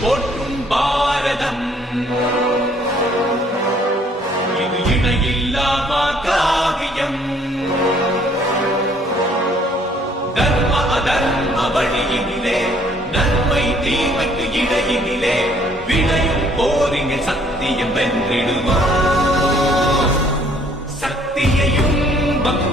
போற்றும் பாரதம். இது இணையில்லா காவியம் தர்ம அதர்ம வழியினிலே நன்மை தீமைக்கு இடையினிலே விளையும் போரிங்க சத்தியம் வென்றிடுமா? சக்தியையும் பக்தி